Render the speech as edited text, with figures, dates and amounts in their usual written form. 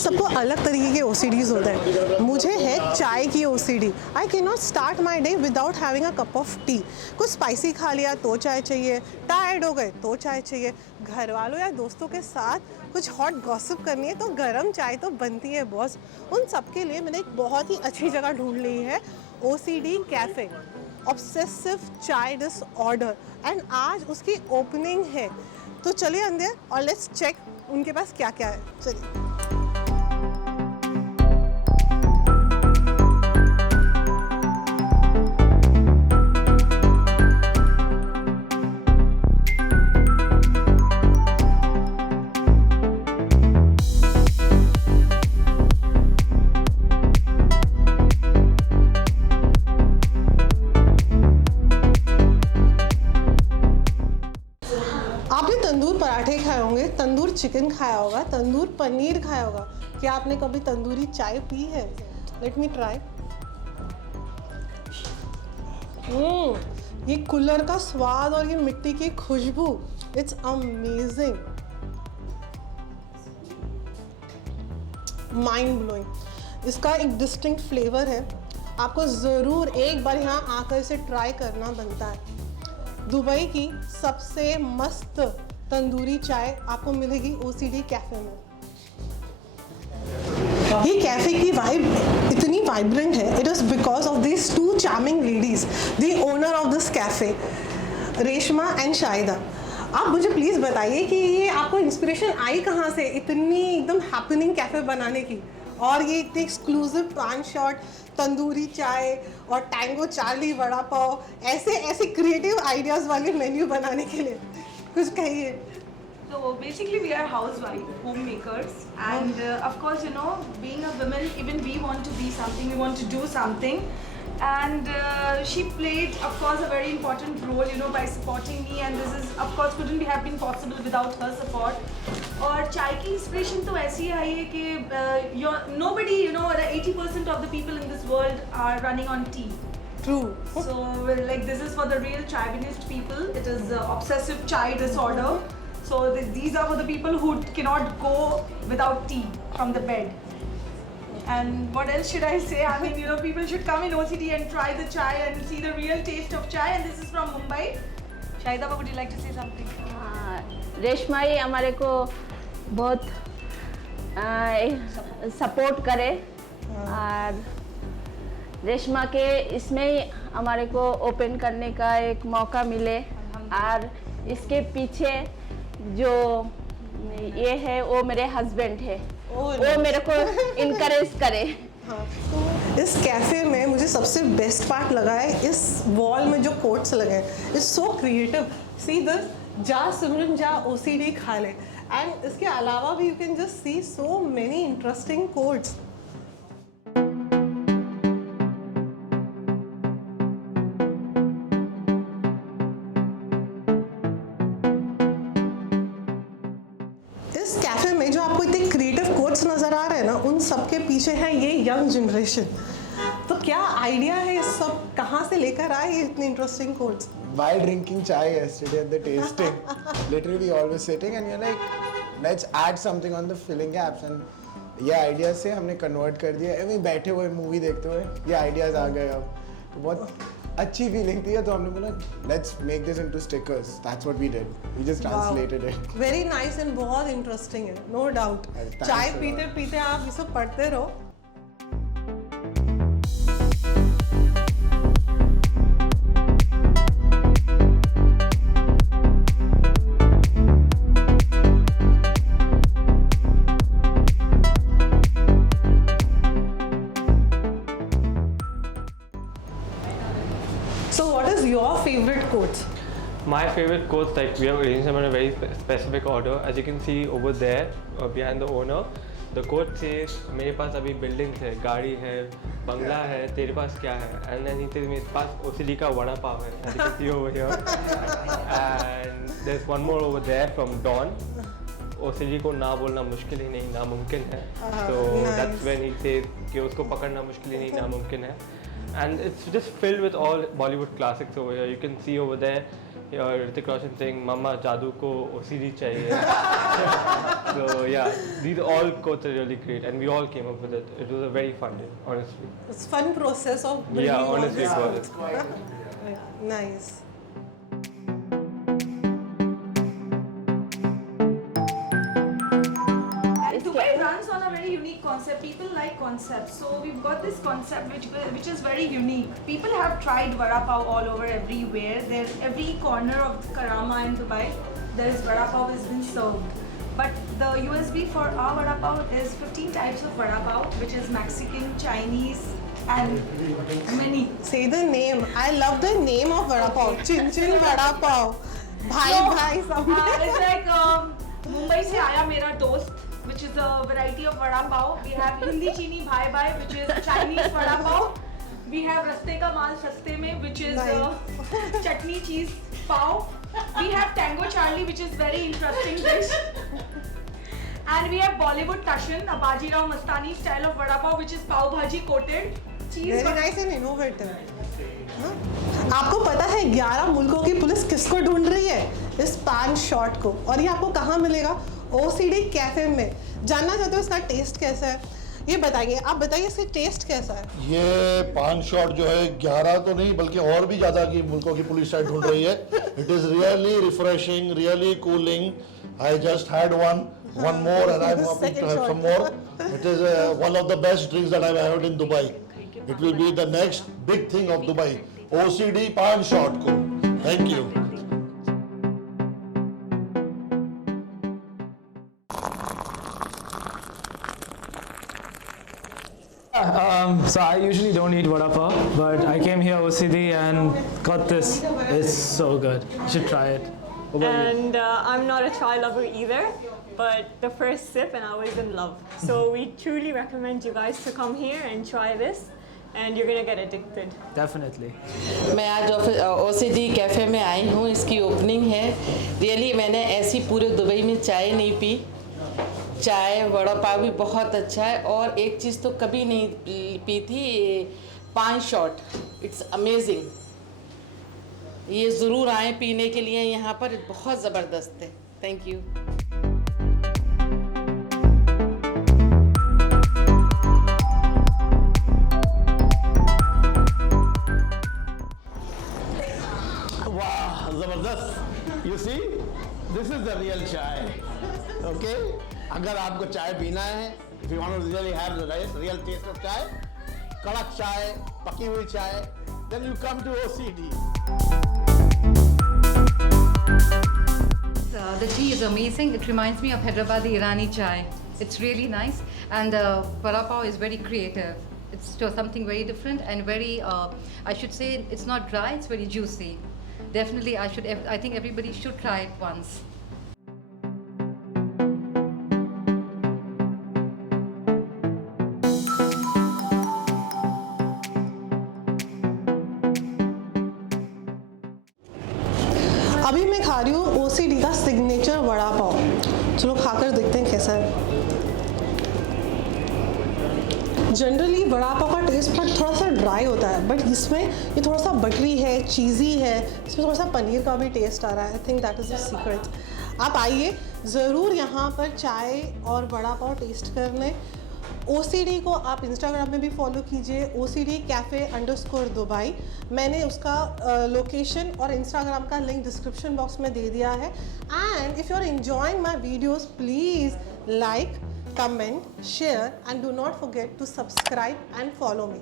सबको अलग तरीके के OCDs होते हैं। मुझे है चाय की OCD। I can not start my day without having a cup of T. कुछ स्पाइसी खा लिया तो चाय चाहिए, टायर्ड हो गए तो चाय चाहिए, घर वालों या दोस्तों के साथ कुछ हॉट गॉसिप करनी है तो गरम चाय तो बनती है बॉस। उन सब के लिए मैंने एक बहुत ही अच्छी जगह ढूंढ ली है, OCD कैफ़े, ऑब्सेसिव चाय डिसऑर्डर, एंड आज उसकी ओपनिंग है। तो चलिए अंदर और लेट्स चेक उनके पास क्या क्या है। चलिए। आपने तंदूर पराठे खाए होंगे, तंदूर चिकन खाया होगा, तंदूर पनीर खाया होगा। क्या आपने कभी तंदूरी चाय पी है? Let me try. ये कुल्हड़ का स्वाद और ये मिट्टी की खुशबू, इट्स अमेजिंग, माइंड ब्लोइंग। इसका एक डिस्टिंक्ट फ्लेवर है, आपको ज़रूर एक बार यहाँ आकर इसे ट्राई करना बनता है। दुबई की सबसे मस्त तंदूरी चाय आपको मिलेगी OCD कैफ़े में। ये कैफ़े की वाइब इतनी वाइब्रेंट है, it is because of this two charming ladies, the owner of this cafe, Reshma and Shahida. आप मुझे प्लीज़ बताइए कि ये आपको इंस्पिरेशन आई कहाँ से इतनी एकदम हैपनिंग कैफ़े बनाने की, और ये इतनी एक्सक्लूसिव पान शॉट, तंदूरी चाय और टैंगो चार्ली वड़ा पाव, ऐसे क्रिएटिव आइडियाज़ वाले मेन्यू बनाने के लिए कुछ कहिए। So basically we are housewife, homemakers, and of course, you know, being a woman, even we want to be something, we want to do something, and she played, of course, a very important role, you know, by supporting me, and this is, of course, couldn't have been possible without her support. और चाय की inspiration तो ऐसी आई है कि nobody, you know, 80% of the people in this world are running on tea. True. So like this is for the real chauvinist people. It is obsessive chai disorder. So these are for the people who cannot go without tea from the bed. And what else should I say? I mean, you know, people should come in OCD and try the chai and see the real taste of chai. And this is from Mumbai. Shahida, would you like to say something? Reshma ही हमारे को बहुत support करे, और रेशमा के इसमें ही हमारे को open करने का एक मौका मिले, और इसके पीछे जो ये है वो मेरे हस्बैंड है, वो मेरे को इनकरेज करे। हाँ, तो इस कैफ़े में मुझे सबसे बेस्ट पार्ट लगा है इस वॉल में जो कोट्स लगे हैं, it's so creative. See this, जा सिमरन जा OCD खा ले, एंड इसके अलावा भी you can just see so many interesting quotes. इस कैफ़े में जो आपको इतने क्रिएटिव कोट्स नज़र आ रहे हैं ना, उन सब के पीछे है ये यंग जनरेशन। तो क्या आइडिया है इस सब, कहाँ से लेकर आए ये इतने interesting quotes? While drinking chai yesterday at the tasting, literally all were sitting and you're like, let's add something on the filling gaps, and ये आइडिया से हमने कन्वर्ट कर दिया। वहीं बैठे हुए मूवी देखते हुए ये आइडियाज आ गए। अब तो बहुत अच्छी फीलिंग थी, तो हमने बोला let's make this into stickers. That's what we did, we just translated it. Very nice and बहुत इंटरेस्टिंग है, नो डाउट। चाय पीते पीते आप ये सब पढ़ते रहो। So what is your favorite quote? My favorite quotes, like we have arranged them in a very specific order. As you can see over there, behind the owner, the quote says, मेरे पास अभी buildings है, गाड़ी है, बंगला है, तेरे पास क्या है? And then he says, मेरे पास OCD का वड़ा पाव है. As you can see over here. And there's one more over there from Dawn. OCD को ना बोलना मुश्किल ही नहीं, नामुमकिन है. So that's when he says कि उसको पकड़ना मुश्किल ही नहीं, नामुमकिन है. and it's just filled with all Bollywood classics over here. You can see over there, Hrithik Roshan saying, "Mama, Jadoo ko OCD chahiye." So yeah, these all quotes are really great, and we all came up with it. It was a very fun day, honestly. It's fun process of bringing Yeah, all honestly, this it out. was. Nice. And Dubai runs on a very unique concept. People like concepts, so we've got this concept which is very unique. People have tried vada pav all over everywhere. There, every corner of Karama in Dubai, there is vada pav has been served. But the USP for our vada pav is 15 types of vada pav, which is Mexican, Chinese, and many. Say the name. I love the name of vada pav. Chin Chin Vada Pav. Bhai So, Bhai something. it's like Mumbai se aaya mera dost, which is a variety of vada pav. We have Hindi Chini Bhai Bhai, which is Chinese vada pav. We have Raste Ka Maal Saste Mein, which is chutney cheese pav. We have Tango Charlie, which is very interesting dish. And we have Bollywood Tashan, a Bajirao Mastani style of vada pav, which is pav bhaji coated cheese. Very nice and innovative. हाँ? आपको पता है 11 मुल्कों की police किसको ढूंढ रही है? इस पान शॉट को, और ये आपको कहाँ मिलेगा? OCD कैफे में. जानना चाहते हो इसका टेस्ट कैसा है? ये बताइए, आप बताइए इसका टेस्ट कैसा है? ये पान शॉट जो है 11 तो नहीं बल्कि और भी ज़्यादा की मुल्कों की पुलिस शायद ढूंढ रही है. It is really refreshing, really cooling. I just had one more and I'm hoping to have some more. It is one of the best drinks that I've had in Dubai. It will be the next big thing of Dubai. OCD pan shot ko. Thank you. So I usually don't eat vada pav, but I came here OCD and got this. It's so good. You should try it. What about you? And I'm not a chai lover either, but the first sip and I was in love. So we truly recommend you guys to come here and try this, and you're gonna get addicted. Definitely. मैं आज OCD cafe में आई हूँ. इसकी opening है. Really मैंने ऐसी पूरे Dubai में चाय नहीं पी. चाय वड़ा पाव भी बहुत अच्छा है, और एक चीज़ तो कभी नहीं पी थी, पान शॉट. It's amazing. ये ज़रूर आए पीने के लिए यहाँ पर. बहुत ज़बरदस्त है. Thank you. Wow, जबरदस्त. You see, this is the real chai. Okay? अगर आपको चाय पीना है, if you want to really have the real taste of chai, कड़क चाय, पकी हुई चाय, then you come to OCD. The tea is amazing. It reminds me of Hyderabadi Irani chai. It's really nice, and the vada pav is very creative. It's something very different and very, I should say, it's not dry. It's very juicy. Definitely, I think everybody should try it once. अभी मैं खा रही हूँ OCD का signature vada pav. चलो खाकर देखते हैं कैसा है. जनरली वड़ा पाव का टेस्ट थोड़ा सा ड्राई होता है, बट इसमें ये थोड़ा सा बटरी है, चीज़ी है. इसमें थोड़ा सा पनीर का भी टेस्ट आ रहा है. I think that is the secret. आप आइए ज़रूर यहाँ पर चाय और वड़ा पाव टेस्ट करने. OCD को आप इंस्टाग्राम में भी फॉलो कीजिए, OCD cafe_Dubai. मैंने उसका लोकेशन और इंस्टाग्राम का लिंक डिस्क्रिप्शन बॉक्स में दे दिया है. And if you are enjoying my videos, please like, comment, share, and do not forget to subscribe and follow me.